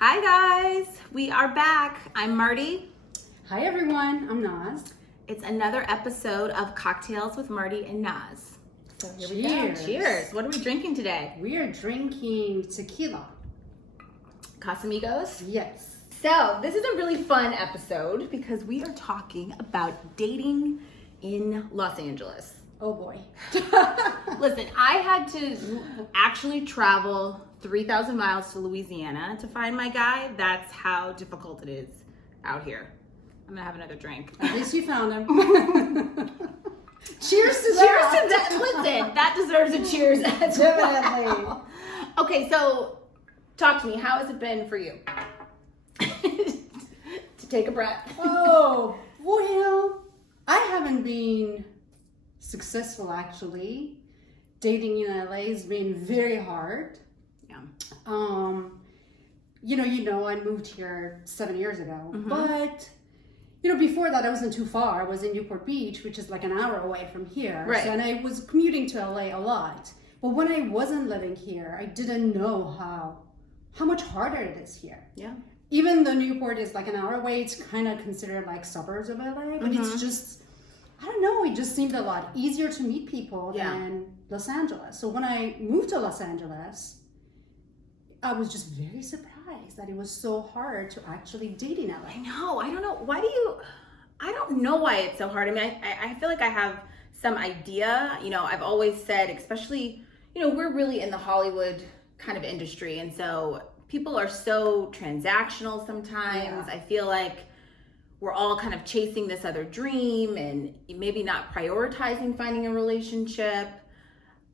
Hi guys, we are back. I'm Marty. Hi everyone, I'm Naz. It's another episode of Cocktails with Marty and Naz. So here we go. Cheers. Cheers. What are we drinking today? We are drinking tequila. Casamigos? Yes. So this is a really fun episode because we are talking about dating in Los Angeles. Oh boy. Listen, I had to actually travel 3,000 miles to Louisiana to find my guy. That's how difficult it is out here. I'm gonna have another drink. At least you found him. Cheers to Cheers that. to that. Listen, that deserves a cheers as Definitely. well. Okay, so talk to me. How has it been for you? To take a breath. Oh, well, I haven't been successful actually. Dating in LA has been very hard. Yeah. I moved here 7 years ago, Mhm. but before that I wasn't too far. I was in Newport Beach, which is like an hour away from here. Right. So, and I was commuting to LA a lot. But when I wasn't living here, I didn't know how much harder it is here. Yeah. Even though Newport is like an hour away, it's kind of considered like suburbs of LA, but it's just, I don't know, it just seemed a lot easier to meet people than Los Angeles. So when I moved to Los Angeles, I was just very surprised that it was so hard to actually date in LA. I know. I don't know. I don't know why it's so hard. I mean, I feel like I have some idea. I've always said, especially, we're really in the Hollywood kind of industry. And so people are so transactional sometimes. Yeah. I feel like we're all kind of chasing this other dream and maybe not prioritizing finding a relationship.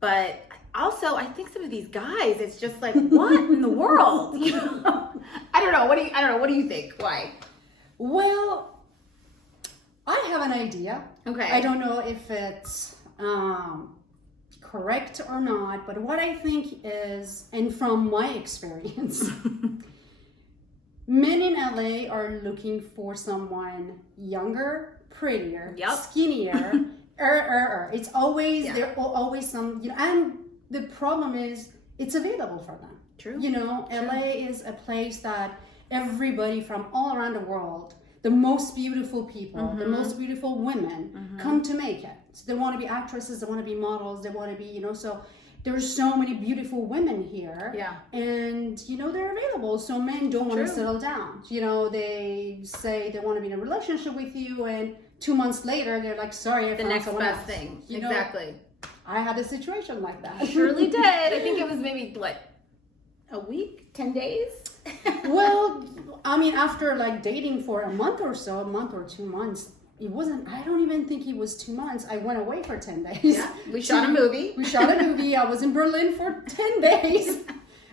But also, I think some of these guys, it's just like, what in the world? I don't know. What do you think? Why? Well, I have an idea. Okay. I don't know if it's correct or not, but what I think is, and from my experience, men in LA are looking for someone younger, prettier, skinnier. It's always, there are always some, and the problem is it's available for them. True. LA is a place that everybody from all around the world, the most beautiful people, the most beautiful women come to make it. So they want to be actresses, they want to be models, they want to be, so there's so many beautiful women here. Yeah. And, they're available. So men don't want to settle down. They say they want to be in a relationship with you, and 2 months later, they're like, sorry, I the found next someone best else. thing. Exactly. I had a situation like that. I surely did. I think it was maybe a week, 10 days. Well, I mean, after like dating for a month or 2 months, I don't even think it was 2 months. I went away for 10 days. Yeah. We shot a movie. I was in Berlin for 10 days.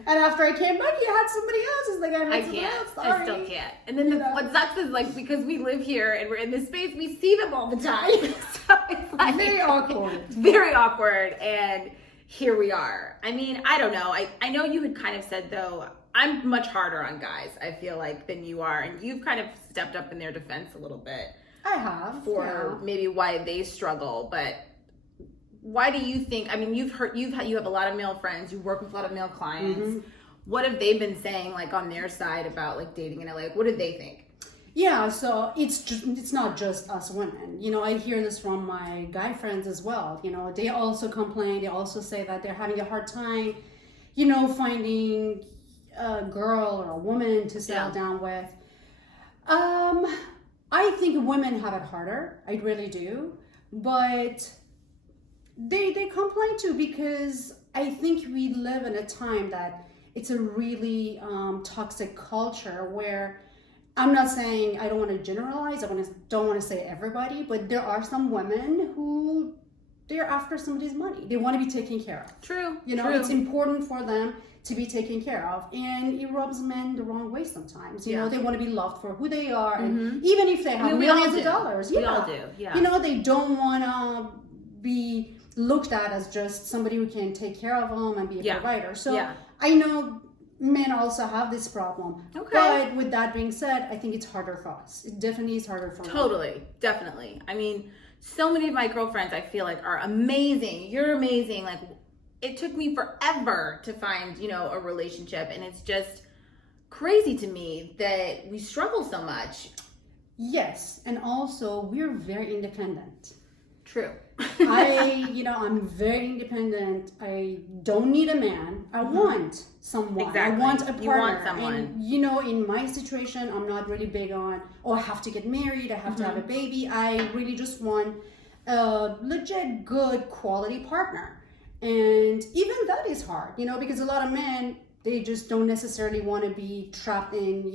And after I came back, you had somebody else. It's like, I can't. Sorry. I still can't. And then what sucks is because we live here and we're in this space, we see them all the time. So it's like very awkward. It's very awkward. And here we are. I mean, I don't know. I know you had kind of said, though, I'm much harder on guys, I feel like, than you are. And you've kind of stepped up in their defense a little bit. I have. For maybe why they struggle. But why do you think, I mean, you have a lot of male friends, you work with a lot of male clients. What have they been saying on their side about dating in LA? What do they think? Yeah, so it's not just us women. I hear this from my guy friends as well. They also complain. They also say that they're having a hard time, finding a girl or a woman to settle down with. I think women have it harder. I really do. But they complain too, because I think we live in a time that it's a really toxic culture where, I'm not saying, I don't want to generalize, don't want to say everybody, but there are some women who, they're after somebody's money. They want to be taken care of. True. True. It's important for them to be taken care of, and it rubs men the wrong way sometimes. They want to be loved for who they are, and even if they have millions of dollars. We all do. Yeah. They don't want to be looked at as just somebody who can take care of them and be a provider. So I know men also have this problem. Okay. But with that being said, I think it's harder for us. It definitely is harder for Totally. Definitely. I mean, so many of my girlfriends, I feel like, are amazing. You're amazing. It took me forever to find, a relationship. And it's just, crazy to me that we struggle so much. Yes, and also we're very independent. True. I'm very independent. I don't need a man. I want someone. Exactly. I want a partner. You want someone. And, in my situation, I'm not really big on, I have to get married, I have to have a baby. I really just want a legit, good, quality partner. And even that is hard, because a lot of men, they just don't necessarily want to be trapped in,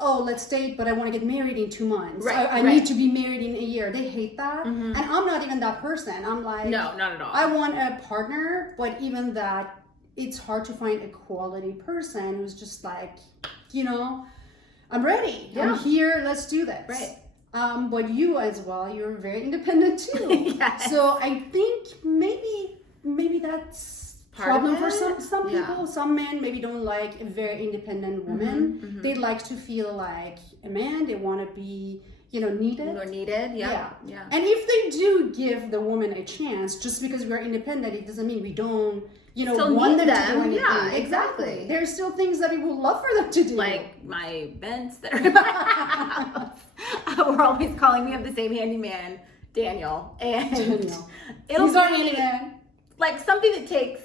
oh, let's date, but I want to get married in 2 months. I need to be married in a year. They hate that. And I'm not even that person. I'm like, no, not at all. I want a partner, but even that, it's hard to find a quality person who's just like, I'm ready. Yeah. I'm here. Let's do this. Right. But you as well, you're very independent too. Yes. So I think maybe that's problem for some people. Some men maybe don't like a very independent woman. They like to feel like a man. They want to be, needed. Or needed, yeah. And if they do give the woman a chance, just because we're independent, it doesn't mean we don't, still want need them to do anything. Yeah, exactly. There's still things that we would love for them to do. Like my vents that are in my house. We're always calling, we have the same handyman, Daniel. And He's our handyman. Like something that takes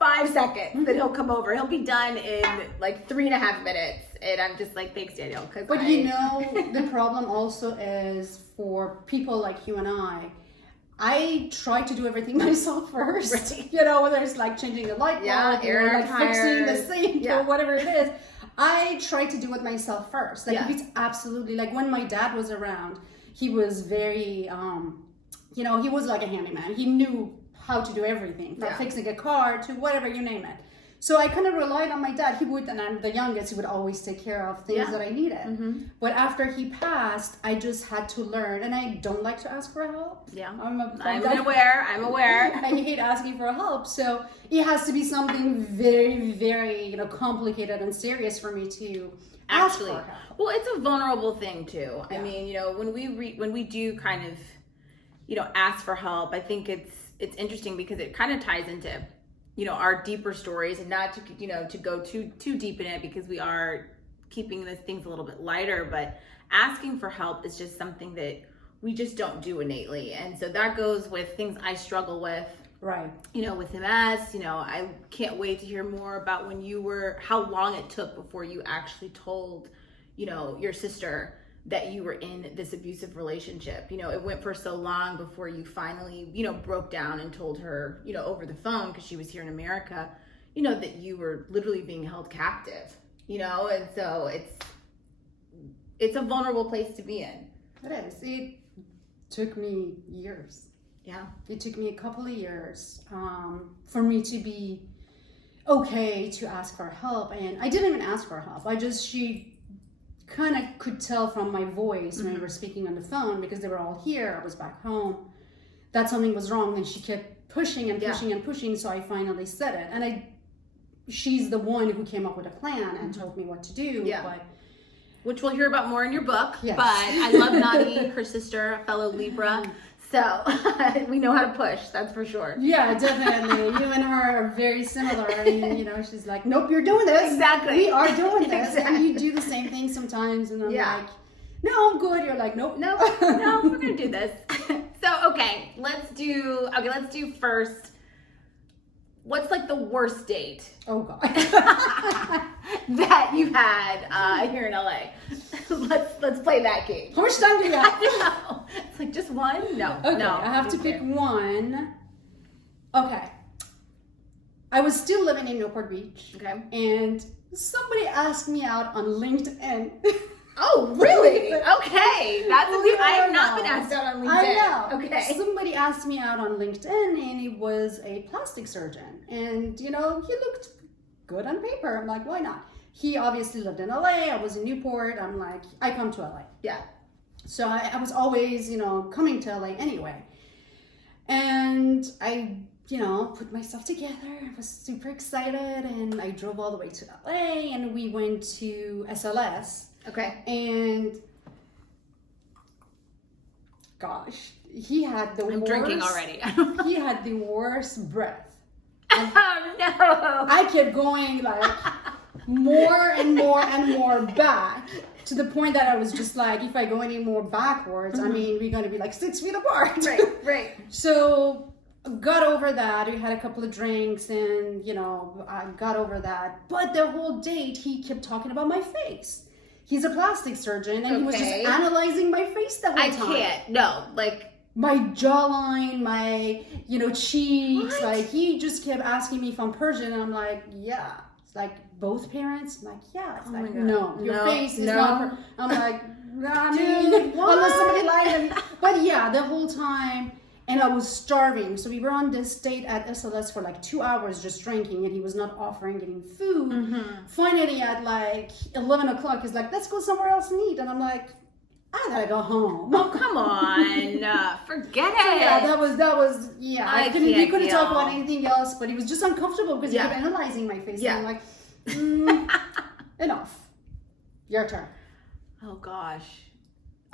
5 seconds that he'll come over. He'll be done in like 3.5 minutes. And I'm just like, thanks, Daniel. But the problem also is for people like you and I try to do everything myself first. Right. Whether it's like changing the light bulb or like fixing the sink or whatever it is. I try to do it myself first. Like if it's absolutely, like when my dad was around, he was very, he was like a handyman. He knew how to do everything, from fixing a car to whatever, you name it. So I kind of relied on my dad. And I'm the youngest, he would always take care of things that I needed. But after he passed, I just had to learn, and I don't like to ask for help. Yeah, I'm aware. I hate asking for help. So it has to be something very, very, complicated and serious for me to ask for help. Well, it's a vulnerable thing too. Yeah. I mean, when we do kind of, ask for help, I think it's interesting because it kind of ties into our deeper stories, and not to go too deep in it, because we are keeping these things a little bit lighter. But asking for help is just something that we just don't do innately, and so that goes with things I struggle with. Right. With MS. I can't wait to hear more about how long it took before you actually told, your sister that you were in this abusive relationship. It went for so long before you finally, broke down and told her, over the phone, because she was here in America, that you were literally being held captive, and so it's a vulnerable place to be in. It is. It took me years. Yeah. It took me a couple of years for me to be okay to ask for help. And I didn't even ask for help. she kind of could tell from my voice when we were speaking on the phone, because they were all here. I was back home, that something was wrong, and she kept pushing and pushing and pushing. So I finally said it, and she's the one who came up with a plan and told me what to do. But which we'll hear about more in your book. Yes. But I love Nadi, her sister, a fellow Libra. So we know how to push, that's for sure. Yeah, definitely. You and her are very similar. And, she's like, nope, you're doing this. Exactly. We are doing this. And you do the same thing sometimes. And I'm like, no, I'm good. You're like, nope. No, we're going to do this. So, let's do first. What's like the worst date? Oh, God. that you've had here in LA? Let's play that game. How much time do you have? I know. It's like just one? No. Okay, no. I have to pick one. Okay. I was still living in Newport Beach. Okay. And somebody asked me out on LinkedIn. Oh, really? Okay. I have not been asked out on LinkedIn. I know. Okay. Somebody asked me out on LinkedIn, and he was a plastic surgeon. And, he looked good on paper. I'm like, why not? He obviously lived in LA. I was in Newport. I'm like, I come to LA. Yeah. So I was always, coming to LA anyway. And I, put myself together. I was super excited, and I drove all the way to LA, and we went to SLS. Okay. And gosh, he had the worst. I'm drinking already. He had the worst breath. Oh no! I kept going like, more and more and more back, to the point that I was just like, if I go any more backwards, I mean, we're going to be like 6 feet apart. Right. So got over that. We had a couple of drinks and, I got over that. But the whole date, he kept talking about my face. He's a plastic surgeon, and he was just analyzing my face the whole time. I can't. No, like my jawline, my, cheeks. What? Like, he just kept asking me if I'm Persian, and I'm like, yeah. It's like, both parents? I'm like, yeah. It's like, no, your face is not. I'm like, dude, unless somebody lied to me. But yeah, the whole time. And I was starving. So we were on this date at SLS for like 2 hours just drinking, and he was not offering getting food. Mm-hmm. Finally at like 11 o'clock, he's like, let's go somewhere else and eat. And I'm like, I gotta go home. Oh, come on. Forget it. So yeah, that was, yeah. We couldn't talk about anything else, but he was just uncomfortable because he kept analyzing my face. Yeah. And I'm like, enough. Your turn. Oh, gosh.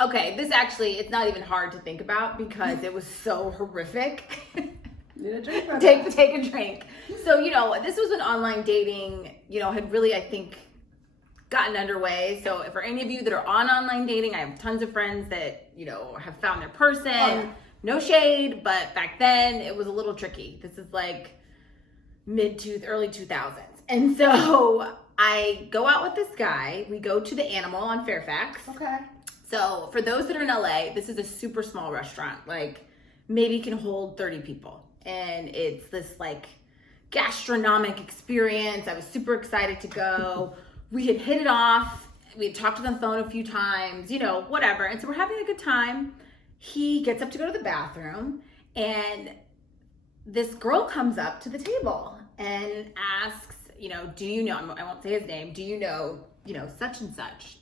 Okay, this actually, it's not even hard to think about because it was so horrific. Need a drink? Take a drink. So, this was when online dating, had really, I think, gotten underway. So for any of you that are on online dating, I have tons of friends that, have found their person. Oh, yeah. No shade, but back then it was a little tricky. This is like early 2000s. And so I go out with this guy. We go to the Animal on Fairfax. Okay. So for those that are in LA, this is a super small restaurant, like maybe can hold 30 people. And it's this like gastronomic experience. I was super excited to go. We had hit it off. We had talked on the phone a few times, whatever. And so we're having a good time. He gets up to go to the bathroom, and this girl comes up to the table and asks, do you know, I won't say his name, do you know, such and such?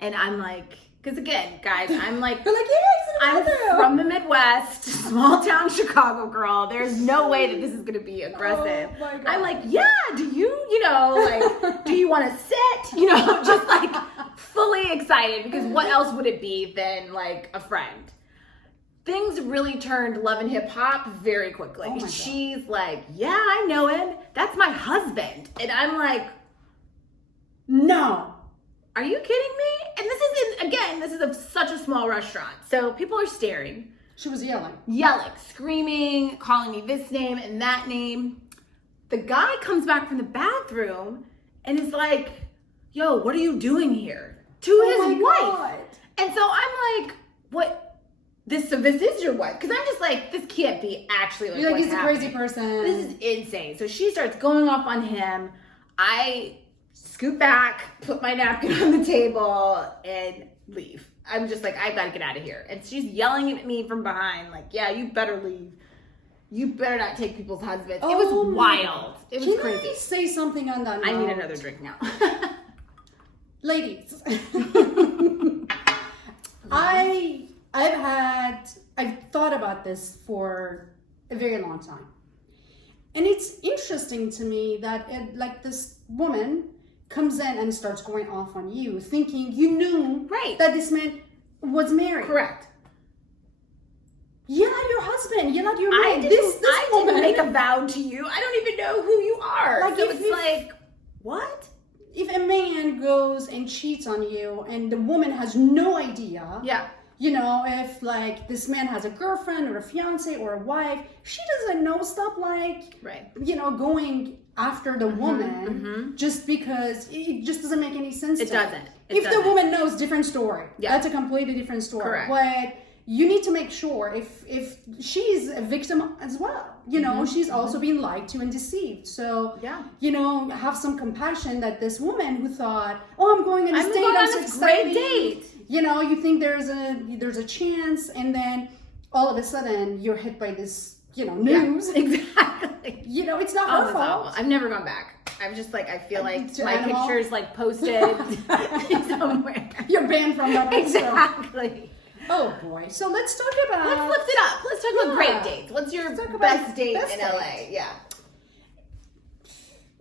And I'm like, because again, guys, I'm like, I'm from the Midwest, small town Chicago girl. There's no way that this is going to be aggressive. Oh my God. I'm like, yeah, do you do you want to sit? Just like fully excited, because what else would it be than like a friend? Things really turned Love and Hip Hop very quickly. Oh my God. She's like, yeah, I know him. That's my husband. And I'm like, no. Are you kidding me? And this is such a small restaurant. So people are staring. She was yelling, screaming, calling me this name and that name. The guy comes back from the bathroom and is like, yo, what are you doing here? To his wife. God. And so I'm like, what? This is your wife? Because I'm just like, this can't be actually like, you're like, what's he's a happening. crazy person. This is insane. So she starts going off on him. I scoot back, put my napkin on the table, and leave. I'm just like, I gotta get out of here. And she's yelling at me from behind, like, yeah, you better leave. You better not take people's husbands. It was wild. It was crazy. Can I say something on that note? I need another drink now. Ladies, I've thought about this for a very long time. And it's interesting to me that this woman comes in and starts going off on you, thinking you knew that this man was married. Correct. You're not your husband. You're not your man. I didn't make a vow to you. I don't even know who you are. Like, so it's like, what? If a man goes and cheats on you and the woman has no idea. Yeah. If like this man has a girlfriend or a fiance or a wife, she doesn't know stuff like, going after the woman just because it just doesn't make any sense. It doesn't. If the woman knows, different story. Yeah. That's a completely different story. Correct. But you need to make sure if she's a victim as well, she's also being lied to and deceived. So, have some compassion that this woman who thought, oh, I'm going on this date, I'm so excited. Great date. You think there's a chance, and then all of a sudden you're hit by this, news. Yeah, exactly. It's not her fault. Awful. I've never gone back. I'm just like, I feel like my picture's like posted somewhere. You're banned from that. Exactly. Oh boy. So let's talk about. Let's lift it up. Let's talk about great dates. What's your best date in LA? Yeah.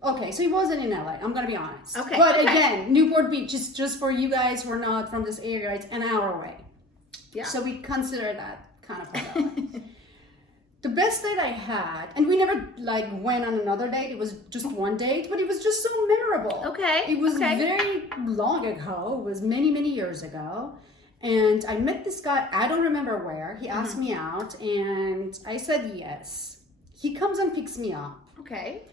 Okay, so he wasn't in LA. I'm gonna be honest. Okay. But again, Newport Beach is just for you guys who are not from this area. It's an hour away. Yeah. So we consider that kind of LA. The best date I had, and we never like went on another date. It was just one date, but it was just so memorable. Okay. It was okay. very long ago. It was many, many years ago. And I met this guy, I don't remember where. He asked me out and I said yes. He comes and picks me up. Okay.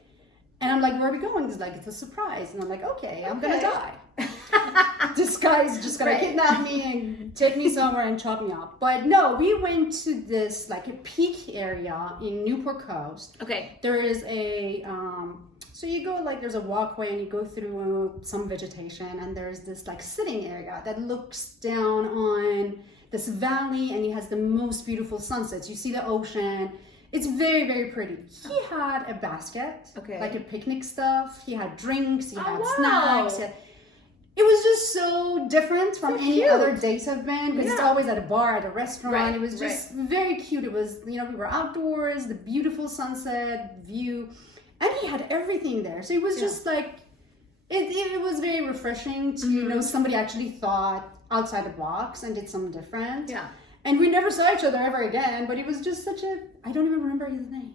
And I'm like, where are we going? He's like, it's a surprise. And I'm like, okay, I'm gonna die. die. This guy is just gonna kidnap me and take me somewhere and chop me up. But no, we went to this like a peak area in Newport Coast. Okay. There is a so you go like there's a walkway and you go through some vegetation and there's this like sitting area that looks down on this valley and it has the most beautiful sunsets. You see the ocean. It's very, very pretty. He had a basket, like a picnic stuff. He had drinks, he had snacks. It was just so different from any other dates I've been because it's always at a bar, at a restaurant. Right, it was just very cute. It was, we were outdoors, the beautiful sunset view, and he had everything there. So it was just like, it was very refreshing to know somebody actually thought outside the box and did something different. Yeah. And we never saw each other ever again, but it was just such a, I don't even remember his name,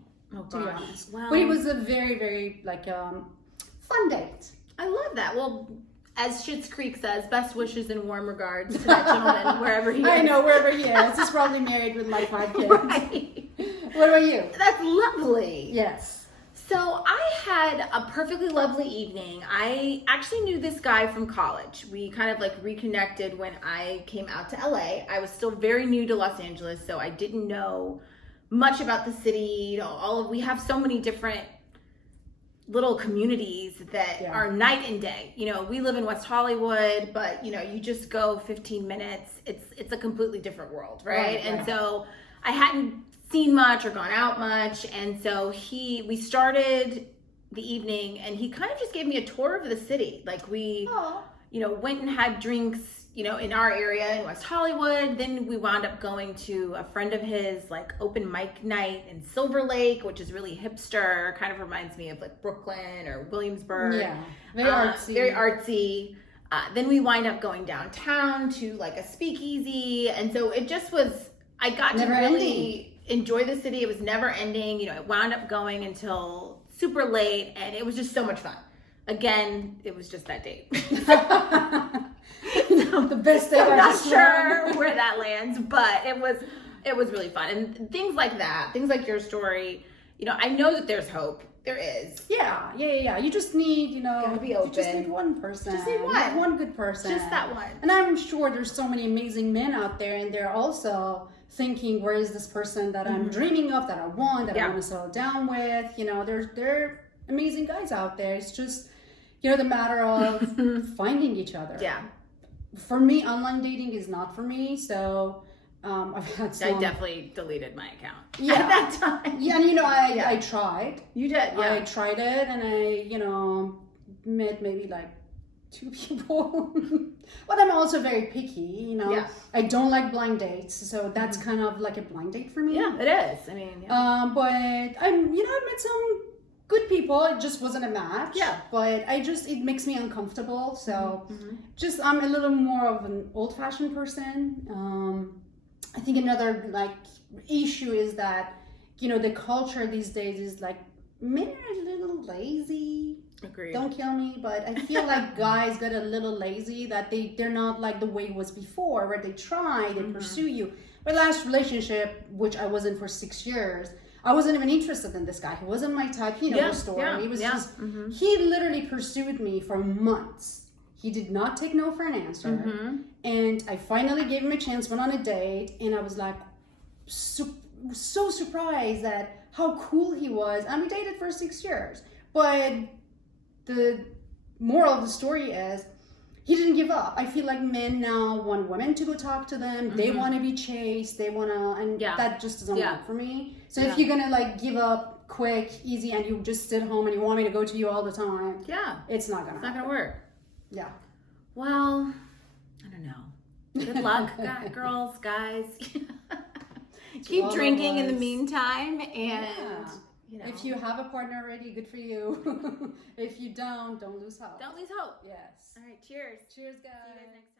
to be honest. Wow. But it was a very, very, like, fun date. I love that. Well, as Schitt's Creek says, best wishes and warm regards to that gentleman, wherever he is. I know, wherever he is. He's probably married with like 5 kids. Right. What about you? That's lovely. Yes. So I had a perfectly lovely evening. I actually knew this guy from college. We kind of like reconnected when I came out to LA. I was still very new to Los Angeles, so I didn't know much about the city. We have so many different little communities that are night and day. We live in West Hollywood, but you just go 15 minutes. It's a completely different world, right? And so I hadn't seen much or gone out much, and so we started the evening and he kind of just gave me a tour of the city. Like we went and had drinks in our area in West Hollywood. Then we wound up going to a friend of his like open mic night in Silver Lake, which is really hipster, kind of reminds me of like Brooklyn or Williamsburg. Very artsy. Then we wind up going downtown to like a speakeasy, and so it just was, I got to really enjoy the city. It was never ending. It wound up going until super late, and it was just so much fun. Again, it was just that date. The best date. I'm not sure where that lands, but it was really fun. And things like that, things like your story, I know that there's hope. There is. Yeah. You just need, gotta be open. You just need one person. Just need one. One good person. Just that one. And I'm sure there's so many amazing men out there, and they're also thinking, where is this person that I'm dreaming of, that I want, that I want to settle down with? There are amazing guys out there. It's just, the matter of finding each other. Yeah. For me, online dating is not for me, so I've had some... I definitely deleted my account at that time. Yeah, and I tried. You did, yeah. I tried it, and I, met maybe like 2 people. But I'm also very picky, I don't like blind dates, so that's kind of like a blind date for me. Yeah, it is. I mean, but I've met some good people. It just wasn't a match. Yeah. But it makes me uncomfortable. So I'm a little more of an old-fashioned person. I think another like issue is that, the culture these days is like men are a little lazy. Agreed. Don't kill me, but I feel like guys got a little lazy, that they're not like the way it was before, where they try, they pursue you. My last relationship, which I was in for 6 years, I wasn't even interested in this guy. He wasn't my type. The story. Yeah, It was just, he literally pursued me for months. He did not take no for an answer. And I finally gave him a chance, went on a date, and I was like so surprised at how cool he was. And we dated for 6 years. But the moral of the story is, he didn't give up. I feel like men now want women to go talk to them. They want to be chased. They want to, and that just doesn't work for me. So if you're going to like give up quick, easy, and you just sit home and you want me to go to you all the time, it's not going to work. Yeah. Well, I don't know. Good luck, girls, guys. Keep drinking in the meantime, and if you have a partner already, good for you. If you don't lose hope. Don't lose hope. Yes. All right, cheers. Cheers, guys. See you guys next time.